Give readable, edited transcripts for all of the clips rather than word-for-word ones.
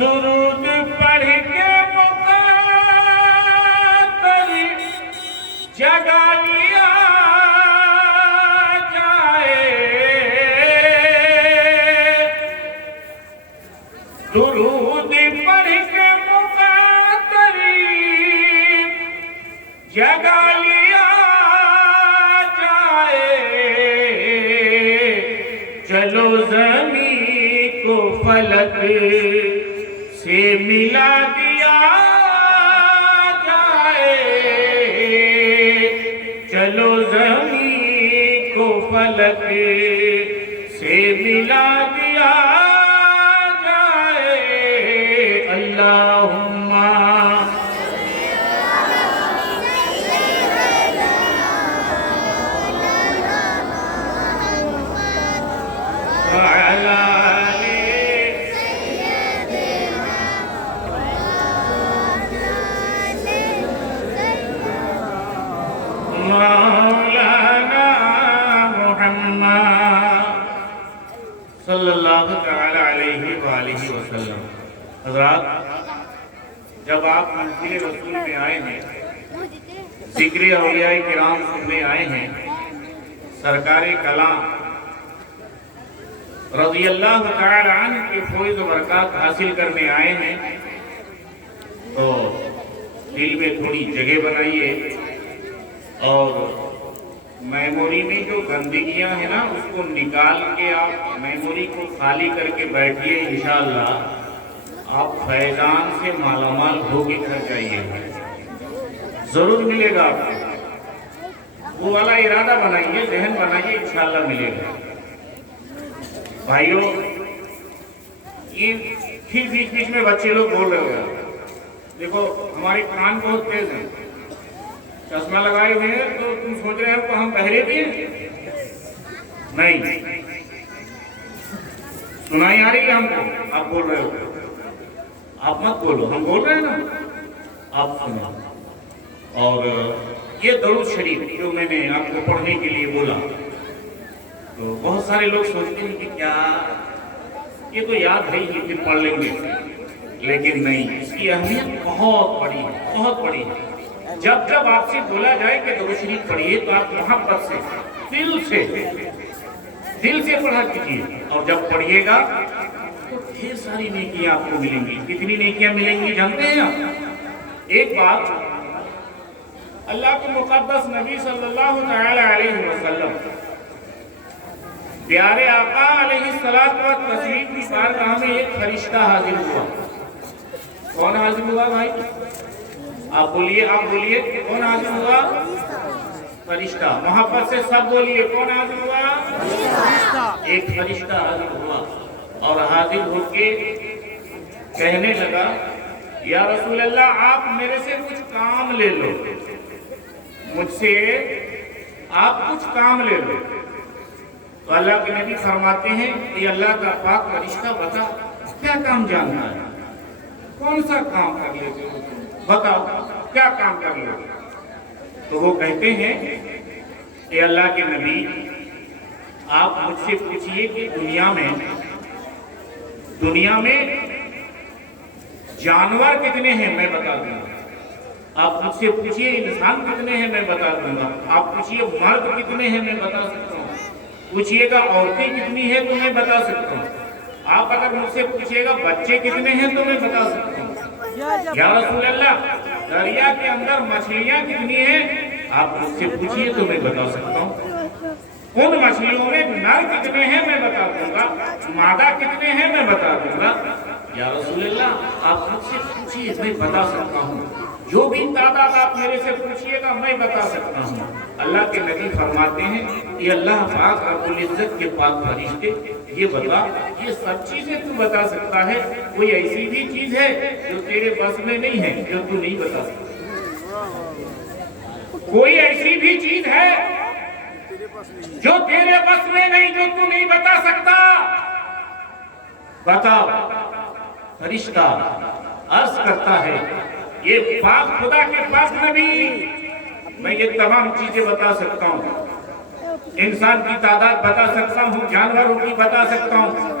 درود پڑھ کے مقدر جگا لیا جائے، درود پڑھ کے مقدر جگا لیا جائے، چلو زمین کو فلک سے ملا دیا جائے، چلو زمین کو فلک سے ملا دیا جائے، اللہم مولانا محمد صلی اللہ تعالی علیہ وآلہ وسلم۔ حضرات، جب آپ منزل رسول میں آئے ہیں، ذکر اولیاء کرام سننے آئے ہیں، سرکار کلام رضی اللہ تعالی عنہ کے فیض و برکات حاصل کرنے آئے ہیں، تو دل میں تھوڑی جگہ بنائیے اور میموری میں جو گندگیاں ہیں نا اس کو نکال کے آپ میموری کو خالی کر کے بیٹھیے، انشاءاللہ آپ فیضان سے مالا مال ہو کے گھر جائیے، ضرور ملے گا آپ کو۔ وہ والا ارادہ بنائیے، ذہن بنائیے، انشاءاللہ ملے گا۔ بھائیوں، یہ پھر بیچ بیچ میں بچے لوگ بول رہے ہوگا، دیکھو ہمارے کان بہت تیز ہیں، چشمہ لگائے ہوئے ہیں تو تم سوچ رہے ہیں کہ ہم بہرے بھی ہیں؟ نہیں، سنائی آ رہی ہے ہم کو، آپ بول رہے ہو، آپ مت بولو، ہم بول رہے ہیں نا، آپ سنو۔ اور یہ درود شریف جو میں نے آپ کو پڑھنے کے لیے بولا، تو بہت سارے لوگ سوچتے ہیں کہ کیا یہ تو یاد ہے ہی، پھر پڑھ لیں گے، لیکن نہیں، اس کی اہمیت بہت بڑی ہے، بہت بڑی ہے۔ جب جب آپ سے بولا جائے کہ درود شریف پڑھیے تو آپ محبت سے دل سے پڑھا کیجیے، اور جب پڑھیے گا تو ڈھیر ساری نیکیاں آپ کو ملیں گی۔ کتنی نیکیاں ملیں گی جانتے ہیں آپ؟ ایک بات، اللہ کے مقدس نبی صلی اللہ تعالی علیہ وسلم پیارے آقا علیہ الصلوۃ والتسلیم کی بارگاہ میں ایک فرشتہ حاضر ہوا۔ کون حاضر ہوا بھائی؟ آپ بولیے کون حاضر ہوا؟ فرشتہ۔ محبت سے سب بولیے، کون حاضر ہوا؟ ایک فرشتہ حاضر ہوا، اور حاضر ہو کے کہنے لگا، یا رسول اللہ آپ میرے سے کچھ کام لے لو، مجھ سے آپ کچھ کام لے لو۔ تو اللہ کے نبی فرماتے ہیں کہ اللہ کا پاک فرشتہ بتا کیا کام جاننا ہے، کون سا کام کر لیتے ہو، بتاؤ کیا کام کر لو۔ تو وہ کہتے ہیں کہ اللہ کے نبی آپ مجھ سے پوچھئے کہ دنیا میں جانور کتنے ہیں، میں بتا دوں گا۔ آپ مجھ سے پوچھئے انسان کتنے ہیں، میں بتا دوں گا۔ آپ پوچھئے مرد کتنے ہیں، میں بتا سکتا ہوں۔ پوچھئے گا عورتیں کتنی ہیں تو میں بتا سکتا ہوں۔ آپ اگر مجھ سے پوچھئے گا بچے کتنے ہیں تو میں بتا سکتا ہوں۔ یا رسول اللہ دریا کے اندر مچھلیاں کتنی ہیں، آپ مجھ سے پوچھئے تو میں بتا سکتا ہوں۔ ان مچھلیوں میں نر کتنے ہیں میں بتا دوں گا، مادہ کتنے ہیں میں بتا دوں گا۔ یا رسول اللہ آپ مجھ سے پوچھئے میں بتا سکتا ہوں، جو بھی تعداد آپ میرے سے پوچھئے گا میں بتا سکتا ہوں۔ اللہ کے نبی فرماتے ہیں کہ اللہ پاک رب العزت کے پاک فرشتے یہ بتا، یہ سب چیزیں تو بتا سکتا ہے، کوئی ایسی بھی چیز ہے جو تیرے بس میں نہیں ہے جو تو نہیں بتا سکتا؟ کوئی ایسی بھی چیز ہے جو تیرے بس میں نہیں، جو تو نہیں بتا سکتا؟ بتاؤ۔ فرشتہ عرض کرتا ہے، یہ پاک خدا کے پاک نبی، میں یہ تمام چیزیں بتا سکتا ہوں، انسان کی تعداد بتا سکتا ہوں، جانوروں کی بتا سکتا ہوں،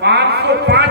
505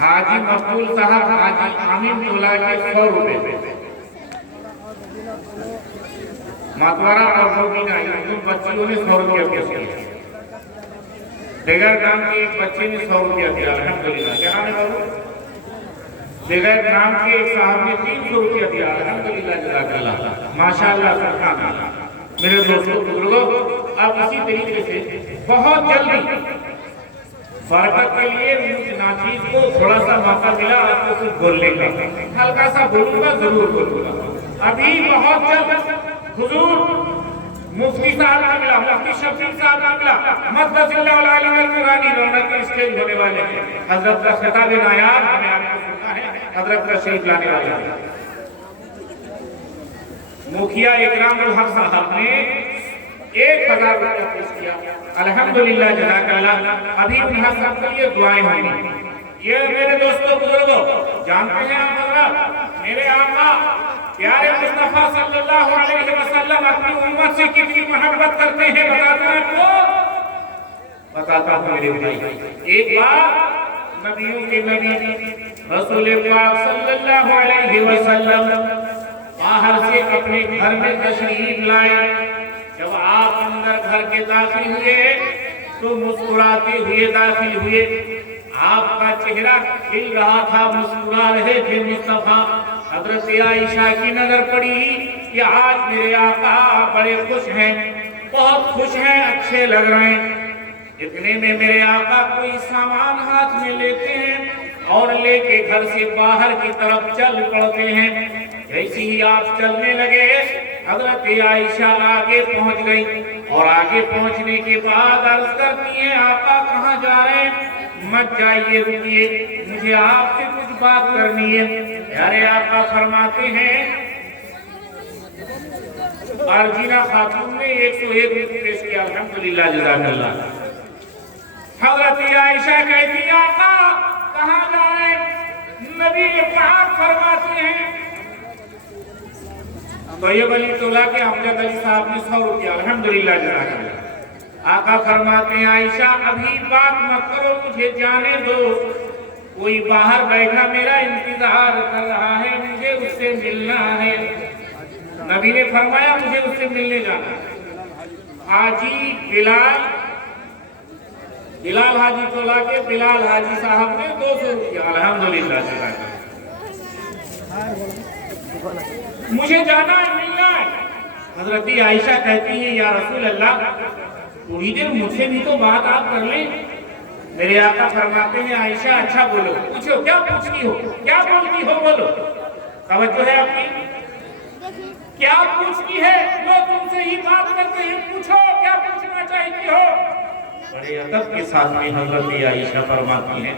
حاجی مقبول صاحب حاجی امین تولا کے 100 روپے ماتوارا اور روبینہ ان بچیوں نے 100 روپیہ پیش کیا. بغیر نام کے ایک بچے نے 100 روپیہ دیا الحمدللہ. کیا نام ہے بابو؟ بغیر نام کے ایک صاحب نے 300 روپیہ دیا الحمدللہ. جزاک اللہ ماشاءاللہ سبحان اللہ. میرے دوستوں بزرگوں اب اسی طریقے سے بہت جلدی برکت کے لیے مجھ ناچیز کو تھوڑا سا موقع ملا آپ کو کچھ بولنے کا. ہلکا سا بولوں گا ضرور بولوں گا. ابھی بہت جلد حضور مفتی صاحب کا ملا مفتی شفیق صاحب کا ملا مقدس اللہ علیہ القرآنی رونق کے اسٹیج ہونے والے ہیں. حضرت کا خطاب نایاب ہمیں آپ کو سننا ہے. حضرت کا شریف لانے والے ہیں. مکھیا اکرام الحق صاحب نے 1000 روپیہ پیش کیا الحمدللہ. جزاک اللہ. ابھی انہاں صاحب کے لیے دعائیں ہوں. یہ میرے دوستوں بزرگوں جانتے ہیں آپ حضرات میرے آقا پیارے مصطفیٰ صلی اللہ علیہ وسلم اپنی امت سے کتنی محبت کرتے ہیں بتاتا ہوں آپ کو. بتاتا ہوں میرے بھائی. ایک بار نبیوں کے نبی رسول پاک صلی اللہ علیہ وسلم باہر سے اپنے گھر میں تشریف لائے. جب آپ اندر گھر کے داخل ہوئے تو مسکراتے ہوئے داخل ہوئے. آپ کا چہرہ کھل رہا تھا, مسکرا رہے تھے مصطفیٰ. حضرت عائشہ کی نظر پڑی کہ آج میرے آقا بڑے خوش ہیں, بہت خوش ہیں, اچھے لگ رہے ہیں. اتنے میں میرے آقا کوئی سامان ہاتھ میں لیتے ہیں اور لے کے گھر سے باہر کی طرف چل پڑتے ہیں. جیسے ہی آپ چلنے لگے حضرت عائشہ آگے پہنچ گئی اور آگے پہنچنے کے بعد عرض کرتی ہیں آقا کہاں جا رہے ہیں؟ مت جائیے, رکیے, مجھے آپ سے کچھ بات کرنی ہے. پیارے آقا فرماتے ہیں ارجینا خاتون نے 101 روپے پیش کیا الحمدللہ. جزاک اللہ. حضرت عائشہ کہتی ہیں آقا کہاں جا رہے ہیں؟ نبی پاک فرماتے ہیں طیب علی تولا کے امجد علی صاحب نے 100 روپیہ الحمدللہ. جزاک اللہ. آقا فرماتے ہیں عائشہ ابھی بات مت کرو, مجھے جانے دو. کوئی باہر بیٹھا میرا انتظار کر رہا ہے, مجھے اس سے ملنا ہے. نبی نے فرمایا مجھے اس سے ملنے جانا ہے. حاجی بلال حاجی تولا کے بلال حاجی صاحب نے 200 روپیہ الحمدللہ. مجھے جانا ہے, ملنا ہے. حضرت عائشہ کہتی ہیں یا رسول اللہ تھوڑی دیر مجھے بھی تو بات آپ کر لیں. میرے آقا فرماتے ہیں عائشہ اچھا بولو, پوچھو کیا پوچھتی ہو, کیا بولتی ہو, بولو. توجہ ہے آپ کی, کیا پوچھتی ہے؟ لوگ تم سے ہی بات کرتے ہیں, پوچھو کیا پوچھنا چاہتی ہو. بڑے ادب کے ساتھ میں حضرت عائشہ فرماتی ہیں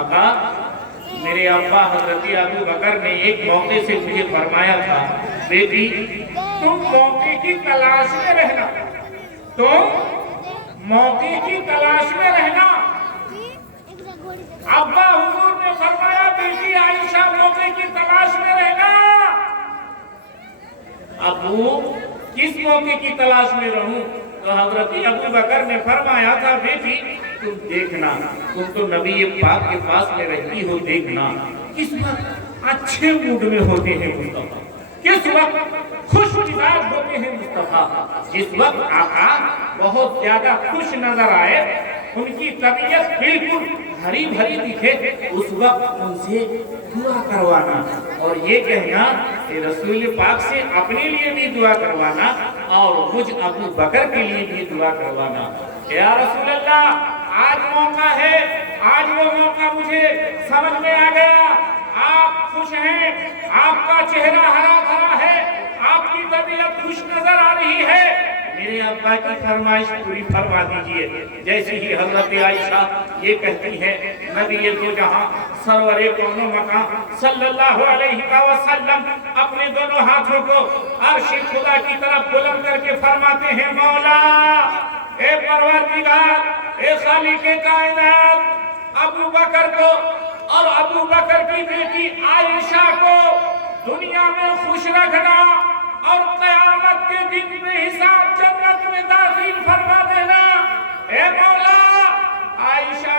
آقا میرے ابا حضرت ابو بکر نے ایک موقع سے مجھے فرمایا تھا بیٹی تم موقع کی تلاش میں رہنا, تم موقع کی تلاش میں رہنا. ابا حضور نے فرمایا بیٹی عائشہ موقع کی تلاش میں رہنا. ابو کس موقع کی تلاش میں رہوں؟ تو حضرت ابو بکر نے فرمایا تھا بیٹی تم دیکھنا, تم تو نبی پاک کے پاس میں رہتی ہو, دیکھنا کس وقت اچھے موڈ میں ہوتے ہیں مصطفیٰ, کس وقت خوش مزاج ہوتے ہیں مصطفیٰ. جس وقت آقا بہت زیادہ خوش نظر آئے, ان کی طبیعت بالکل ہری بھری دکھے, اس وقت ان سے دعا کروانا اور یہ کہنا کہ رسول پاک سے اپنے لیے بھی دعا کروانا اور مجھ ابو بکر کے لیے بھی دعا کروانا. یا رسول اللہ آج موقع ہے, آج وہ موقع مجھے سمجھ میں آ گیا. آپ خوش ہیں, آپ کا چہرہ ہرا بھرا ہے, آپ کی طبیعت خوش نظر آ رہی ہے, میرے ابا کی فرمائش پوری فرما دیجئے. جیسے ہی حضرت عائشہ یہ کہتی ہے نبی دو جہاں سرور کون و مکان صلی اللہ علیہ وسلم اپنے دونوں ہاتھوں کو عرش خدا کی طرف بلند کر کے فرماتے ہیں مولا اے پروردگار, اے خالق کائنات, ابو بکر کو اور ابو بکر کی بیٹی عائشہ کو دنیا میں خوش رکھنا اور قیامت کے دن میں حساب جنت میں داخل فرما دینا. اے مولا عائشہ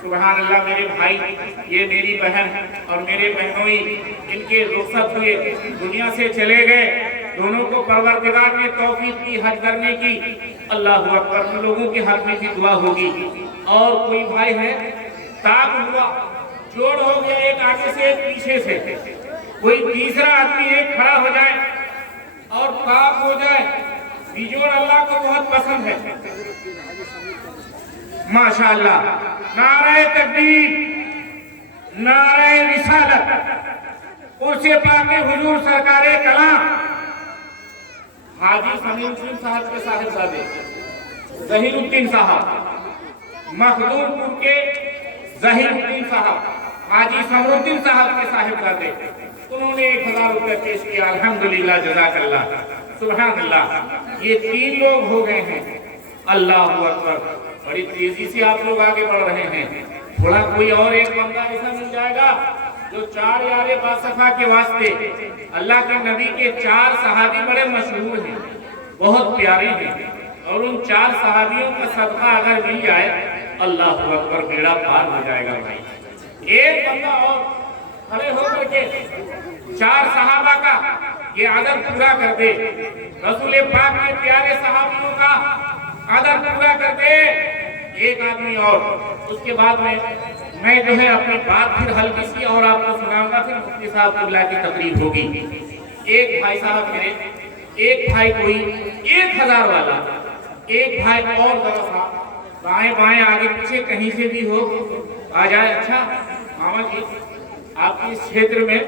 سبحان اللہ میرے بھائی، یہ میری بہن اور میرے بہنوئی، ان کے رخصت ہوئے، دنیا سے چلے گئے، دونوں کو پروردگار نے توفیق کی حج کرنے کی۔ اللہ اکبر، ان لوگوں کے حق میں بھی دعا ہوگی۔ اور کوئی بھائی ہے، تاک ہوا، جوڑ ہو گیا، ایک آگے سے ایک پیچھے سے، کوئی تیسرا آدمی ایک کھڑا ہو جائے اور تاک ہو جائے، بیجوڑ اللہ کو بہت پسند ہے۔ ماشاءاللہ، نعرہ تکبیر، نعرہ رسالت، عرص پاک حضور سرکار کلام حاجی سمیم صاحب کے صاحبزادے ظہیر الدین صاحب، مخدوم پور کے ظہیر الدین صاحب، حاجی سمر الدین صاحب کے صاحبزادے، انہوں نے 1000 روپے پیش کیا۔ الحمدللہ، جزاک اللہ، سبحان اللہ۔ یہ 3 لوگ ہو گئے ہیں۔ اللہ اکبر، بڑی تیزی سے آپ لوگ آگے بڑھ رہے ہیں۔ تھوڑا کوئی اور ایک بندہ ایسا مل جائے گا جو 4 یار باصفا کے واسطے، اللہ کے نبی کے 4 صحابی بڑے مشہور ہیں، بہت پیارے ہیں، اور ان 4 صحابیوں کا صدقہ اگر مل جائے، اللہ اکبر، بیڑا پار ہو جائے گا بھائی۔ ایک بندہ اور کھڑے ہو کر کے 4 صحابہ کا یہ عدد پورا کر دے، رسول پاک کے پیارے صحابیوں کا عدد پورا کر دے، ایک آدمی اور۔ اس کے بعد میں جو ہے اپنی بات پھر ہلکی سی اور آپ کو سناؤں گا، پھر مفتی صاحب قبلہ کی تقریر ہوگی۔ ایک بھائی صاحب میرے، ایک بھائی کوئی 1000 والا، ایک بھائی اور ذرا سا بائیں بائیں آگے پیچھے کہیں سے بھی ہو آ جائے۔ اچھا ماما جی، آپ کی اس چھیتر میں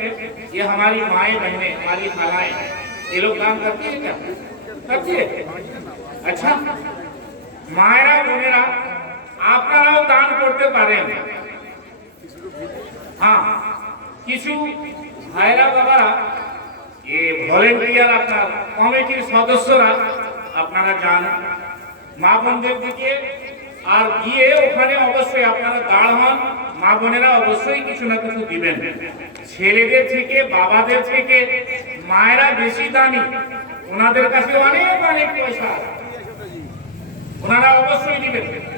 یہ ہماری مائیں بہنیں، ہماری خالائیں، یہ لوگ کام کرتی ہیں کیا؟ کرتی ہے؟ اچھا، مائرہ بنیرہ آپ کا راؤ دان کرتے پارے ہیں؟ ہاں، کسو بھائرہ وغیرہ یہ ভলেন্টিয়ার আপনার কমিটির সদস্যরা আপনারা যান মা বোনদের দিকে, আর গিয়ে ওখানে অবশ্যই আপনারা দাঁড় হন, মা বোনেরা অবশ্যই কিছু না কিছু দিবেন। ছেলেদের থেকে, বাবাদের থেকে মায়েরা বেশি দানি, ওনাদের কাছে অনেক অনেক পয়সা আছে, ওনারা অবশ্যই দিবেন।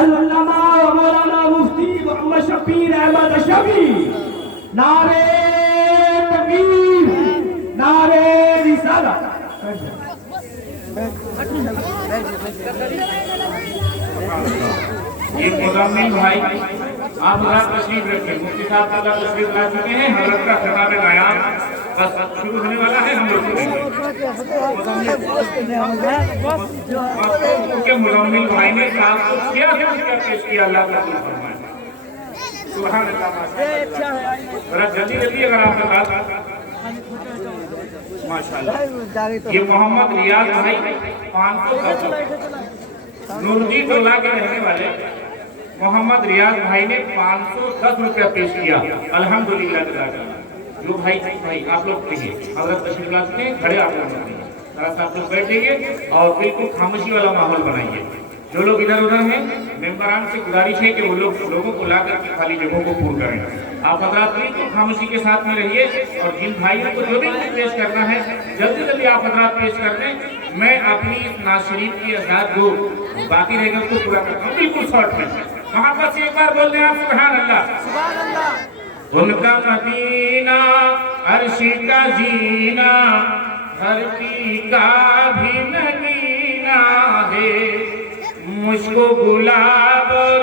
علامہ مولانا مفتی محمد شبیر احمد اشرفی، نعرے تکبیر، نعرے رسالت۔ یہ مزمل بھائی آپ حضرات تشریف رکھیں، مفتی صاحب کا تشریف لا چکے ہیں، حضرت کا خطاب بیان بس شروع ہونے والا ہے، ہم لوگ کیونکہ مزمل بھائی نے 766 روپیہ پیش کیا، اللہ کا قبول فرمائے۔ سبحان اللہ، ذرا جلدی جلدی اگر آپ کے پاس ماشاءاللہ۔ یہ محمد ریاض بھائی 510 نور الدین ٹولہ کے رہنے والے محمد ریاض بھائی نے 510 روپیہ پیش کیا، الحمدللہ۔ جو بھائی آپ لوگ کہیے حضرت تشریف لا چکے ہیں، کھڑے آپ لوگ ہیں، ذرا سا آپ لوگ بیٹھ جائیے اور بالکل خاموشی والا ماحول بنائیے۔ جو لوگ ادھر ادھر ہیں ممبران سے گزارش ہے کہ وہ لوگوں کو لا کر کے خالی جگہوں کو پور کریں۔ آپ حضرات بالکل خاموشی کے ساتھ میں رہیے اور جن بھائیوں کو جو بھی پیش کرنا ہے جلدی جلدی آپ حضرات پیش کر دیں۔ میں اپنی ناز شریف کی اذان جو باقی رہے گا اس کو پورا کرتا ہوں بالکل شارٹ میں۔ محبت سے ایک بار بول دیں آپ سبحان اللہ۔ ان کا مدینہ عرش کا زینہ دھرتی کا بھی نگینہ ہے، مجھ کو گلاب اور